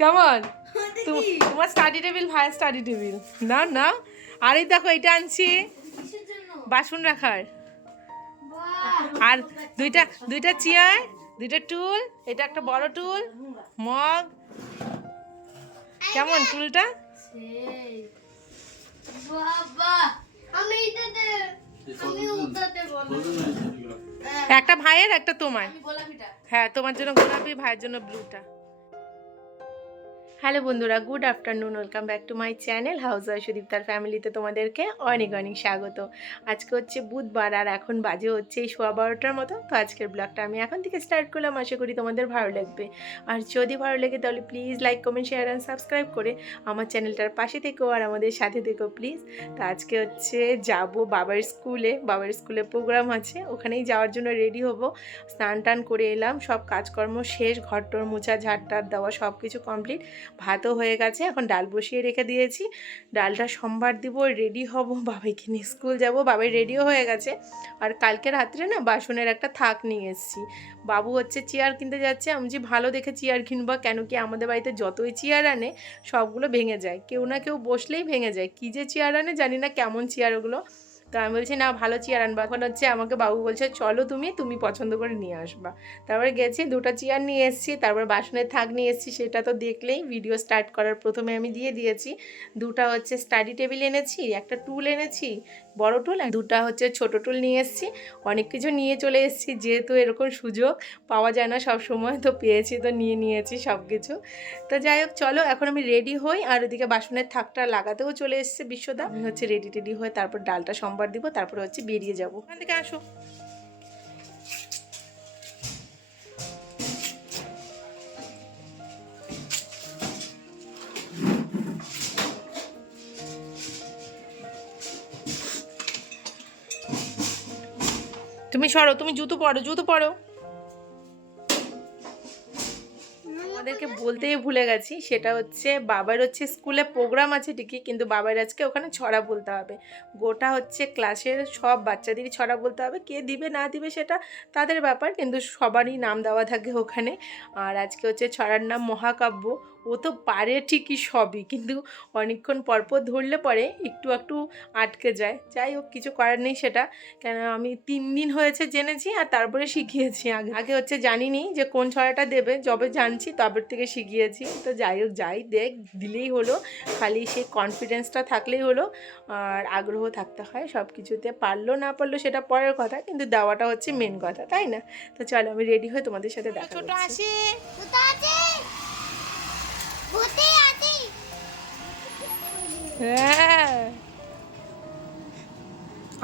কেমন তোমার study table? ভাইয়ের স্টাডি টেবিল না না। আর এই দেখো এটা আনছি বাসন রাখার, আর দুইটা চেয়ার, দুইটা টুল, এটা একটা বড় টুল, মগ। কেমন টুলটা? একটা ভাইয়ের একটা তোমার। হ্যাঁ, তোমার জন্য গোলাপি, ভাইয়ের জন্য ব্লুটা। হ্যালো বন্ধুরা, good afternoon, welcome back to my channel housewife সুদীপ্তার ফ্যামিলিতে তোমাদেরকে অনেক অনেক স্বাগত। আজকে হচ্ছে বুধবার আর এখন বাজে হচ্ছে এই 12:15টার মতো। তো আজকের ব্লগটা আমি এখন থেকে স্টার্ট করলাম, আশা করি তোমাদের ভালো লাগবে। আর যদি ভালো লাগে তাহলে please like, comment, share and subscribe করে আমার চ্যানেলটার পাশে থেকো আর আমাদের সাথে থেকো প্লিজ। তো আজকে হচ্ছে যাব বাবার স্কুলে প্রোগ্রাম আছে, ওখানেই যাওয়ার জন্য রেডি হব। স্নান টান করে এলাম, সব কাজকর্ম শেষ, ঘরটর মোছা, ঝাড়টার দেওয়া সব কিছু কমপ্লিট। ভাতও হয়ে গেছে, এখন ডাল বসিয়ে রেখে দিয়েছি। ডালটা সোমবার দিব, রেডি হব, বাবাইকে নিয়ে স্কুল যাব। বাবাই রেডিও হয়ে গেছে। আর কালকে রাত্রে না বাসনের একটা থাক নিয়ে এসেছি। বাবু হচ্ছে চেয়ার কিনতে যাচ্ছে, আমি যে ভালো দেখে চেয়ার কিনবো, কেন কি আমাদের বাড়িতে যতই চেয়ার আনে সবগুলো ভেঙে যায়, কেউ না কেউ বসলেই ভেঙে যায়। কী যে চেয়ার আনে জানি না, কেমন চেয়ার ওগুলো। তো আমি বলছি না, ভালো চেয়ার আনবা। এখন হচ্ছে আমাকে বাবু বলছে চলো তুমি পছন্দ করে নিয়ে আসবা। তারপরে গেছি, দুটো চেয়ার নিয়ে এসেছি, তারপর বাসনের থাক নিয়ে এসেছি, সেটা তো দেখলেই, ভিডিও স্টার্ট করার প্রথমে আমি দিয়ে দিয়েছি। দুটা হচ্ছে স্টাডি টেবিল এনেছি, একটা টুল এনেছি বড় টুল, আর দুটা হচ্ছে ছোট টুল নিয়ে এসেছি। অনেক কিছু নিয়ে চলে এসেছি, যেহেতু এরকম সুযোগ পাওয়া যায় না সব সময়, তো পেয়েছি তো নিয়েছি সব কিছু। তো যাই হোক, চলো এখন আমি রেডি হই। আর ওদিকে বাসনের থাকটা লাগাতেও চলে এসেছে বিশ্বদা। আমি হচ্ছে রেডি হয়ে তারপর ডালটা সোমবার দিব, তারপরে হচ্ছে বেরিয়ে যাবো। ওখান থেকে আসো। তুমি সরো, তুমি জুতো পরো। আমাদেরকে বলতেই ভুলে গেছি, সেটা হচ্ছে বাবার হচ্ছে স্কুলে প্রোগ্রাম আছে ঠিকই, কিন্তু বাবার আজকে ওখানে ছড়া বলতে হবে। গোটা হচ্ছে ক্লাসের সব বাচ্চাদেরই ছড়া বলতে হবে, কে দিবে না দিবে সেটা তাদের ব্যাপার, কিন্তু সবারই নাম দেওয়া থাকে ওখানে। আর আজকে হচ্ছে ছড়ার নাম মহাকাব্য। ও তো পারে ঠিকই সবই, কিন্তু অনেকক্ষণ পরপর ধরলে পরে একটু আটকে যায়। যাই হোক, কিছু করার নেই সেটা, কেন আমি 3 দিন হয়েছে জেনেছি আর তারপরে শিখিয়েছি। আগে হচ্ছে জানিনি যে কোন ছড়াটা দেবে, যবে জানছি তবে থেকে শিখিয়েছি। তো যাই হোক, দেখ দিলেই হলো, খালি সেই কনফিডেন্সটা থাকলেই হলো, আর আগ্রহ থাকতে হয় সব কিছুতে। পারলো না পারলো সেটা পরের কথা, কিন্তু দেওয়াটা হচ্ছে মেন কথা, তাই না? তো চলো আমি রেডি হয়ে তোমাদের সাথে দেখা করছি। ছোট আসি, হ্যাঁ,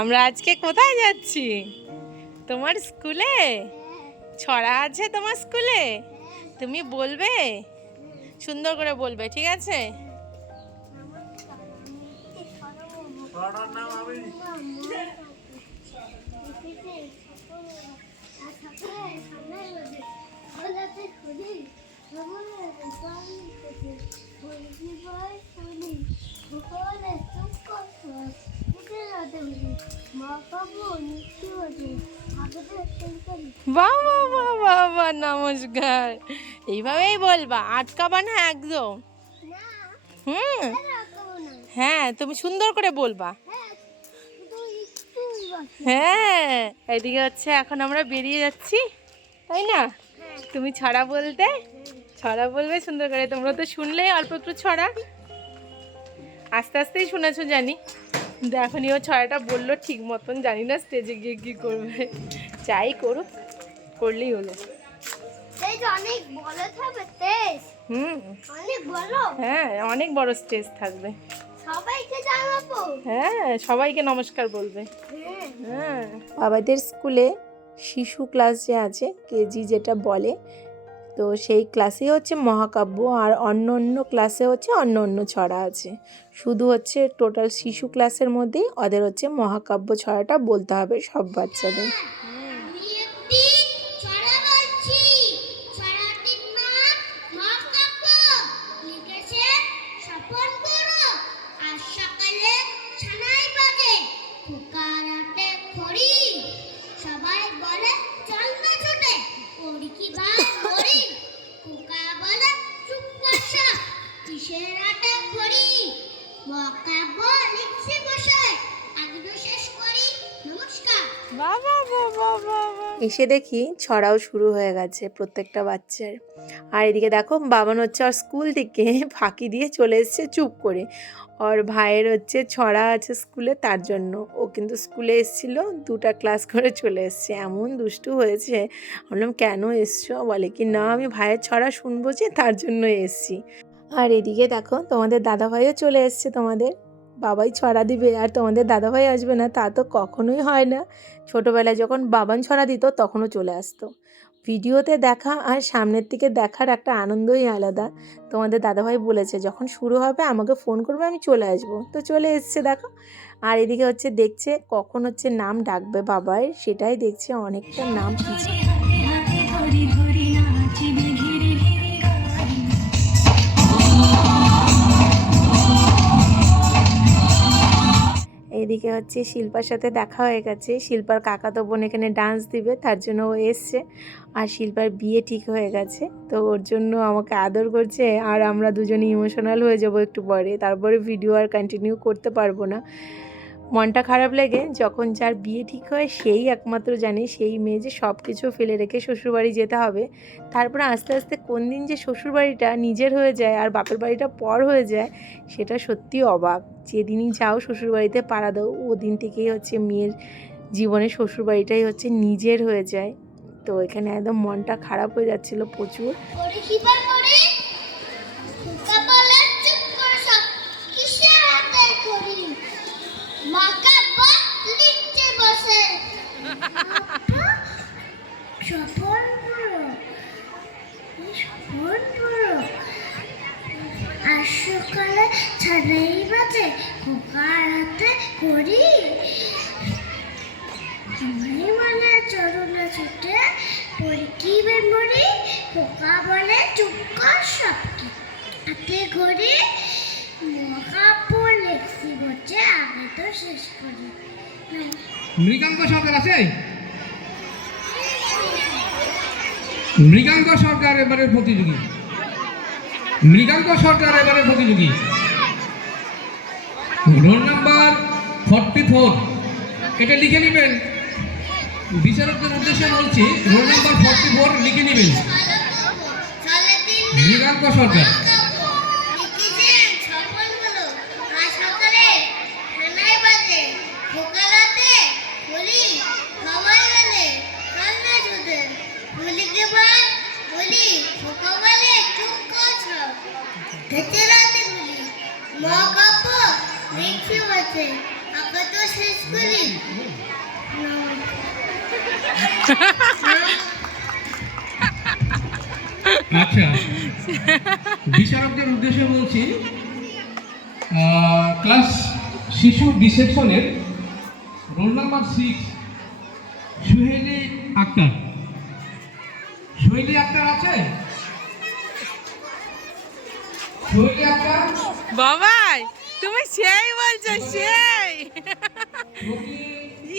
আমরা আজকে কোথায় যাচ্ছি? তোমার স্কুলে ছড়া আছে, তোমার স্কুলে তুমি বলবে, সুন্দর করে বলবে, ঠিক আছে? বাবা নমস্কার, এইভাবেই বলবা, আটকাবা না একদম। হ্যাঁ, তুমি সুন্দর করে বলবা। হ্যাঁ, এদিকে হচ্ছে এখন আমরা বেরিয়ে যাচ্ছি, তাই না? তুমি ছড়া বলবে সুন্দর করে। তোমরা তো শুনলেই অল্প একটু ছড়া, আস্তে আস্তেই শুনেছো জানি, কিন্তু এখনই ও ছড়াটা বললো ঠিক মতন। জানি না স্টেজে গিয়ে কী করবে, যাই করুক, করলেই হলো। হ্যাঁ, অনেক বড় স্টেজ থাকবে, হ্যাঁ সবাইকে নমস্কার বলবে। হ্যাঁ, বাবাদের স্কুলে শিশু ক্লাস যে আছে, কেজি যেটা বলে, তো সেই ক্লাসে হচ্ছে মহাকাব্য, আর অন্য ক্লাসে হচ্ছে অন্য ছড়া আছে। শুধু হচ্ছে টোটাল শিশু ক্লাসের মধ্যেই ওদের হচ্ছে মহাকাব্য ছড়াটা বলতে হবে সব বাচ্চাদের। বাবা বাবা বাবা, এসে দেখি ছড়াও শুরু হয়ে গেছে প্রত্যেকটা বাচ্চার। আর এদিকে দেখো বাবান হচ্ছে আর স্কুল থেকে ফাঁকি দিয়ে চলে এসেছে চুপ করে। ওর ভাইয়ের হচ্ছে ছড়া আছে স্কুলে, তার জন্য ও কিন্তু স্কুলে এসেছিল, 2টা ক্লাস করে চলে এসছে। এমন দুষ্টু হয়েছে। বললাম কেন এসছো, বলে কি না আমি ভাইয়ের ছড়া শুনবো যে, তার জন্য এসছি। আর এদিকে দেখো তোমাদের দাদাভাইও চলে এসছে। তোমাদের বাবাই ছড়া দিবে আর তোমাদের দাদাভাই আসবে না, তা তো কখনোই হয় না। ছোটোবেলায় যখন বাবান ছড়া দিত তখনও চলে আসতো। ভিডিওতে দেখা আর সামনের থেকে দেখার একটা আনন্দই আলাদা। তোমাদের দাদাভাই বলেছে যখন শুরু হবে আমাকে ফোন করবে, আমি চলে আসবো। তো চলে এসছে দেখো। আর এদিকে হচ্ছে দেখছে কখন হচ্ছে নাম ডাকবে বাবার, সেটাই দেখছে, অনেকটা নাম পিছিয়ে। এদিকে হচ্ছে শিল্পার সাথে দেখা হয়ে গেছে। শিল্পার কাকাতো বোন এখানে ডান্স দিবে, তার জন্য ও এসছে। আর শিল্পার বিয়ে ঠিক হয়ে গেছে, তো ওর জন্য আমাকে আদর করছে। আর আমরা দুজনে ইমোশনাল হয়ে যাব একটু পরে, তারপরে ভিডিও আর কন্টিনিউ করতে পারবো না। মনটা খারাপ লাগে যখন যার বিয়ে ঠিক হয় সেই একমাত্র জানে সেই মেয়ে যে সব কিছু ফেলে রেখে শ্বশুরবাড়ি যেতে হবে। তারপরে আস্তে আস্তে কোন দিন যে শ্বশুরবাড়িটা নিজের হয়ে যায় আর বাপের বাড়িটা পর হয়ে যায়, সেটা সত্যি অবাক। যেদিনই যাও শ্বশুরবাড়িতে পাড়া দাও, ওদিন থেকেই হচ্ছে মেয়ের জীবনে শ্বশুরবাড়িটাই হচ্ছে নিজের হয়ে যায়। তো এখানে একদম মনটা খারাপ হয়ে যাচ্ছিল প্রচুর। আর সকালে ছাড়াই বাজে খোকার হাতে করি আমি বলে চরণা ছুটে পড়ি কি বেমরি খোকা বলে চুপ কর সব হাতে ঘড়ি মহাপুর লেখছি বসে আগে তো শেষ করি। মৃগাঙ্ক সরকার আছে, মৃগাঙ্ক সরকার এবারের প্রতিযোগী, মৃগাঙ্ক সরকার এবারের প্রতিযোগী রোল নাম্বার 44। এটা লিখে নেবেন, বিচারকদের উদ্দেশ্যে বলছি, রোল নাম্বার 44 লিখে নেবেন। মৃগাঙ্ক সরকার। আচ্ছা, বিচারকদের উদ্দেশ্যে বলছি, ক্লাস শিশু বি সেকশনের রোল নাম্বার 6 সুহেলি আক্তার। সুহেলি আক্তার আছে? সুহেলি আক্তার বাবাই তুমি সেই বলছো, সেই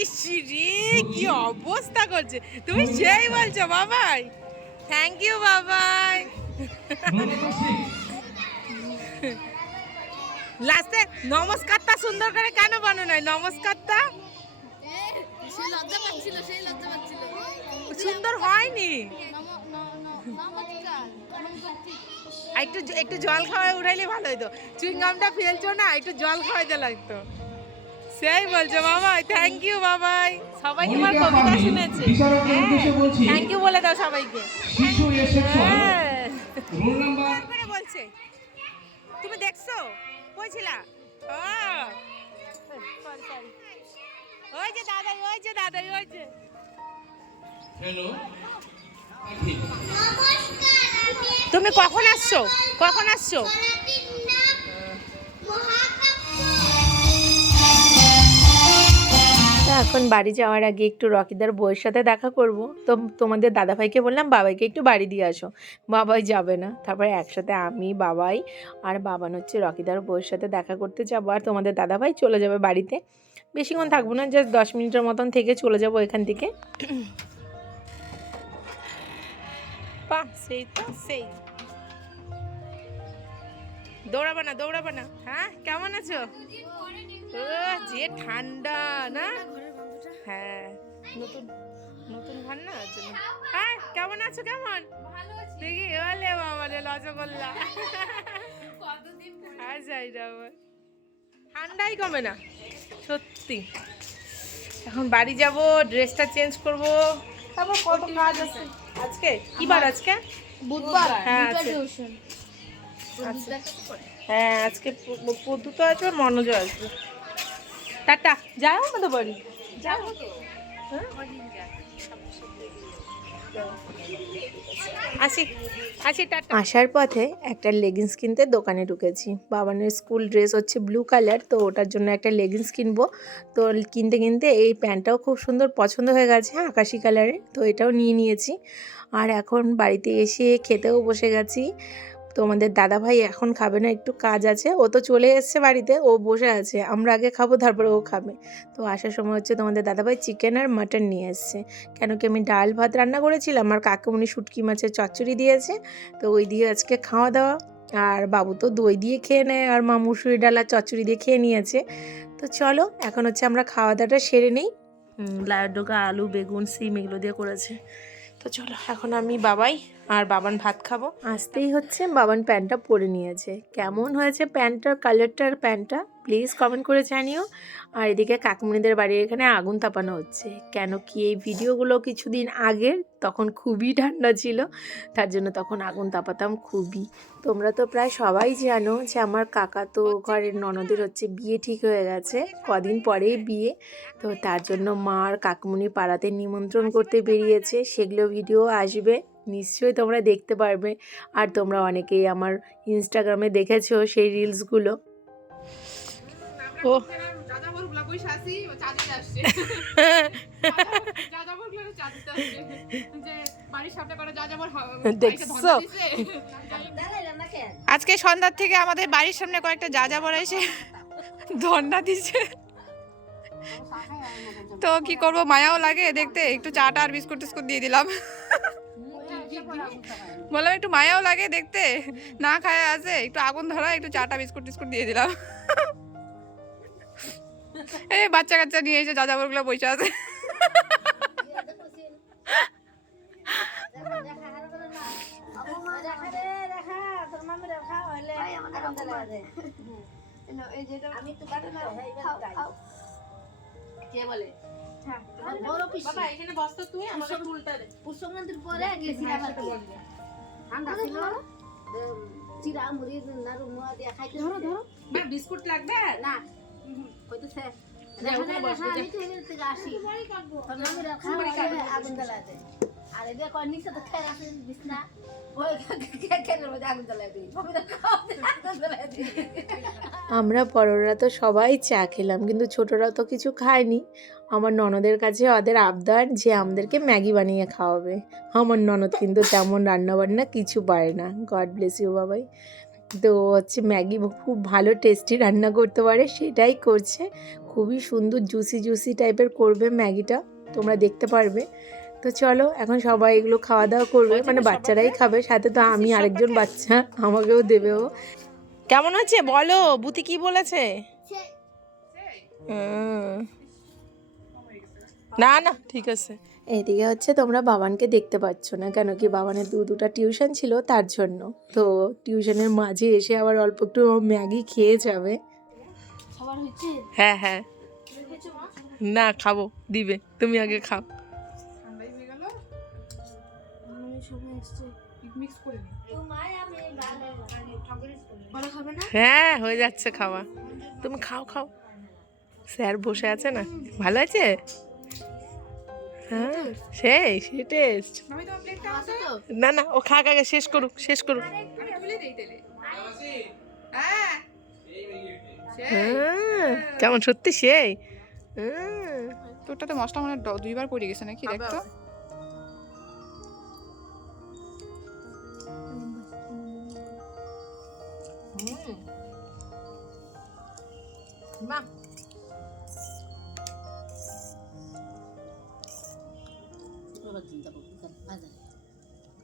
ইসরে কি অবস্থা করছে, তুমি সেই বলছো বাবাই। থ্যাংক ইউ বাবাই। লাস্টে নমস্কারটা সুন্দর করে কেন বানো নাই? নমস্কারটা সুন্দর হয়নি। একটু একটু জল খাওয়াই উঠাইলে ভালো হইতো। চুইংগামটা ফেলছো না, একটু জল খাওয়াইতে লাগতো। সেই বলছো বাবাই। থ্যাংক ইউ বাবাই। সবাই তোমার কবিতা শুনেছে। থ্যাংক ইউ বলে দাও সবাইকে। শিশু এ সেকশন রোল নাম্বার বলছে তুমি দেখছো কইছিলা? ওই যে দাদাই, ওই যে দাদাই, ওই যে। হ্যালো, তুমি কখন আসছো? কখন আসছো? এখন বাড়ি যাওয়ার আগে একটু রকিদার বউয়ের সাথে দেখা করব। তো তোমাদের দাদাভাইকে বললাম বাবাইকে একটু বাড়ি দিয়ে আসো। বাবাই যাবে না। তারপরে একসাথে আমি, বাবাই আর বাবান হচ্ছে রকিদার বউয়ের সাথে দেখা করতে যাবো। আর তোমাদের দাদাভাই চলে যাবে বাড়িতে। বেশিক্ষণ থাকবো না, জাস্ট 10 মিনিটের মতন থেকে চলে যাবো এখান থেকে। বাহ, সেই তো সেই। দৌড়াবা না, দৌড়াবা না। হ্যাঁ, কেমন আছো? ও যে ঠান্ডা না? হ্যাঁ। নতুন নতুন ঘর না ওর জন্য। হ্যাঁ কেমন আছো? কেমন দেখি ওলে বাবা রে রসগোল্লা। আর যাই যাবো, ঠান্ডাই কমে না সত্যি। এখন বাড়ি যাব, ড্রেসটা চেঞ্জ করব, তারপর কত কাজ আছে। আজকে কি বার? আজকে বুধবার। হ্যাঁ আছে। হ্যাঁ আজকে পদ্মু তো আছে, মনোজ আসবে। টাটা, যাও আমাদের বাড়ি যাও তো। আসি আসি টাটা। আসার পথে একটা লেগিংস কিনতে দোকানে ঢুকেছি। বাবানের স্কুল ড্রেস হচ্ছে ব্লু কালার, তো ওটার জন্য একটা লেগিংস কিনবো। তো কিনতে কিনতে এই প্যান্টটাও খুব সুন্দর পছন্দ হয়ে গেছে, আকাশি কালারের, তো এটাও নিয়ে নিয়েছি। আর এখন বাড়িতে এসে খেতেও বসে গেছি। তো আমাদের দাদাভাই এখন খাবে না, একটু কাজ আছে। ও তো চলে এসছে বাড়িতে, ও বসে আছে, আমরা আগে খাবো তারপরে ও খাবে। তো আসার সময় হচ্ছে তোমাদের দাদাভাই চিকেন আর মাটন নিয়ে এসছে। কেন কি আমি ডাল ভাত রান্না করেছিলাম, আর কাকুমনি শুটকি মাছের চচ্চড়ি দিয়েছে, তো ওই দিয়ে আজকে খাওয়া দাওয়া। আর বাবু তো দই দিয়ে খেয়ে নেয়, আর মা মুসুরি ডাল আর চচ্চড়ি দিয়ে খেয়ে নিয়েছে। তো চলো এখন হচ্ছে আমরা খাওয়া দাওয়াটা সেরে নিই। লাড্ডুকা আলু বেগুন সিম এগুলো দিয়ে করেছে। তো চলো এখন আমি বাবাই আর বাবান ভাত খাবো। আসতেই হচ্ছে বাবান প্যান্টটা পরে নিয়েছে। কেমন হয়েছে প্যান্টটার কালারটার প্যান্টটা প্লিজ কমেন্ট করে জানিও। আর এদিকে কাকুমণিদের বাড়ির এখানে আগুন তাপানো হচ্ছে। কেন কি এই ভিডিওগুলো কিছুদিন আগের, তখন খুবই ঠান্ডা ছিল, তার জন্য তখন আগুন তাপাতাম খুবই। তোমরা তো প্রায় সবাই জানো যে আমার কাকা তো ঘরের ননদের হচ্ছে বিয়ে ঠিক হয়ে গেছে, কদিন পরেই বিয়ে। তো তার জন্য মা আর কাকুমণি পাড়াতে নিমন্ত্রণ করতে বেরিয়েছে, সেগুলো ভিডিও আসবে, নিশ্চয়ই তোমরা দেখতে পারবে। আর তোমরা অনেকেই আমার ইনস্টাগ্রামে দেখেছো সেই রিলসগুলো। ও দেখছো, আজকে সন্ধ্যার থেকে আমাদের বাড়ির সামনে কয়েকটা যাযাবর এসে ধর্ণা দিচ্ছে। তো কি করব, মায়াও লাগে দেখতে, একটু চাটা আর বিস্কুট টিস্কুট দিয়ে দিলাম। বললাম একটু মায়াও লাগে দেখতে, না খায় আছে, একটু আগুন ধরা, একটু চাটা বিস্কুট টিস্কুট দিয়ে দিলাম। এই বাচ্চা কাচ্চা নিয়ে এসে যাযাবরগুলো বসে আছে। কে বলে বড় পিসি বাবা এখানে বসতো, তুই আমাকে টুলটা দে। পুষ্যমন্ত্রীর পরে গেছিলাম আর কি। ঠান্ডা ছিল, চিরা মুড়ি নাড়ু মুড়া দিয়ে খাইতে। ধরো ধরো মা বিস্কুট লাগবে না, কইতেছে ওখানে বসবে আমি ট্রেনের থেকে আসি, তখন আমি আগুন জ্বালাতে। আর এদের কয় নিচে তো খেয়ে আছে বিছনা, ওই খেনের মধ্যে আগুন জ্বালাই দিই, আগুন জ্বালাই দিই। আমরা বড়রা তো সবাই চা খেলাম, কিন্তু ছোটরা তো কিছু খায়নি। আমার ননদের কাছে ওদের আবদার যে আমাদেরকে ম্যাগি বানিয়ে খাওয়াবে। আমার ননদ কিন্তু তেমন রান্নাবান্না কিছু পারে না, গড ব্লেস ইউ বাবাই। তো হচ্ছে ম্যাগি খুব ভালো টেস্টি রান্না করতে পারে, সেটাই করছে। খুবই সুন্দর জুসি জুসি টাইপের করবে ম্যাগিটা, তোমরা দেখতে পারবে। তো চলো এখন সবাই এগুলো খাওয়া দাওয়া করবে, মানে বাচ্চারাই খাবে, সাথে তো আমি আরেকজন বাচ্চা, আমাকেও দেবেও। কেমন হচ্ছে বলো, বুতি কি বলেছে? না না ঠিক আছে। এদিকে হচ্ছে তোমরা বাবানকে দেখতে পাচ্ছ না, কেন কি বাবানের দুটা টিউশন ছিল তার জন্য। তো টিউশনের মাঝে এসে আবার অল্প একটু ম্যাগি খেয়ে যাবে। সবার হচ্ছে হ্যাঁ হ্যাঁ না খাবো, দিবে, তুমি আগে খাও। সবাই আসছে মিক্স করে নি। হ্যাঁ হয়ে যাচ্ছে খাওয়া, তুমি খাও খাও। স্যার বসে আছে না, ভালো আছে? হ্যাঁ সেই সে টেস্ট। না না ও খাক আগে, শেষ করুক শেষ করুক। হ্যাঁ, কেমন সত্যি সেই। তোরটাতে মশলা মানে দুইবার পড়ে গেছে নাকি, দেখতো। বাহ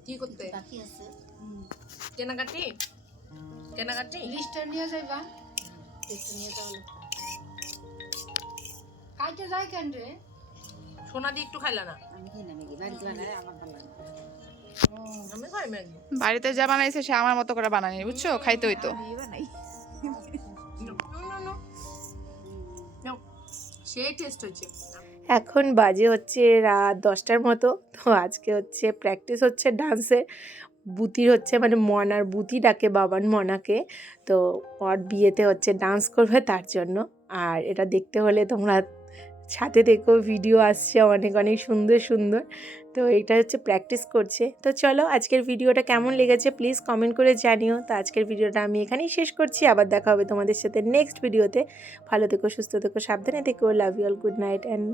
কি করতে বাকি আছে কেনাকাটি কেনাকাটি লিস্টটা নিয়ে যাইবা, একটু নিয়ে যাও। কাইতে যাই কেন রে? সোনা দিয়ে একটু খাইলা না? আমি খাই না ম্যাগি, বাড়িতে বানালে আমার ভালো লাগে না। আমি খাই ম্যাগি। বাড়িতে যা বানাইছে সে আমার মতো করে বানানি, বুঝছো? খাইতে হইতো। আমি বানাই। সেই টেস্ট হচ্ছে। এখন বাজে হচ্ছে রাত 10টার মতো। তো আজকে হচ্ছে প্র্যাকটিস হচ্ছে ডান্সের। বুতির হচ্ছে মানে মনার বুতি ডাকে বাবান মনাকে। তো ওর বিয়েতে হচ্ছে ডান্স করবে তার জন্য। আর এটা দেখতে হলে তোমরা সাথে দেখো, ভিডিও আসছে অনেক অনেক সুন্দর সুন্দর। তো এটা হচ্ছে প্র্যাকটিস করছে। তো চলো আজকের ভিডিওটা কেমন লেগেছে প্লিজ কমেন্ট করে জানিও। তো আজকের ভিডিওটা আমি এখানেই শেষ করছি। আবার দেখা হবে তোমাদের সাথে নেক্সট ভিডিওতে। ভালো থেকো, সুস্থ থেকো, সাবধানে থেকো। Love you all, good night and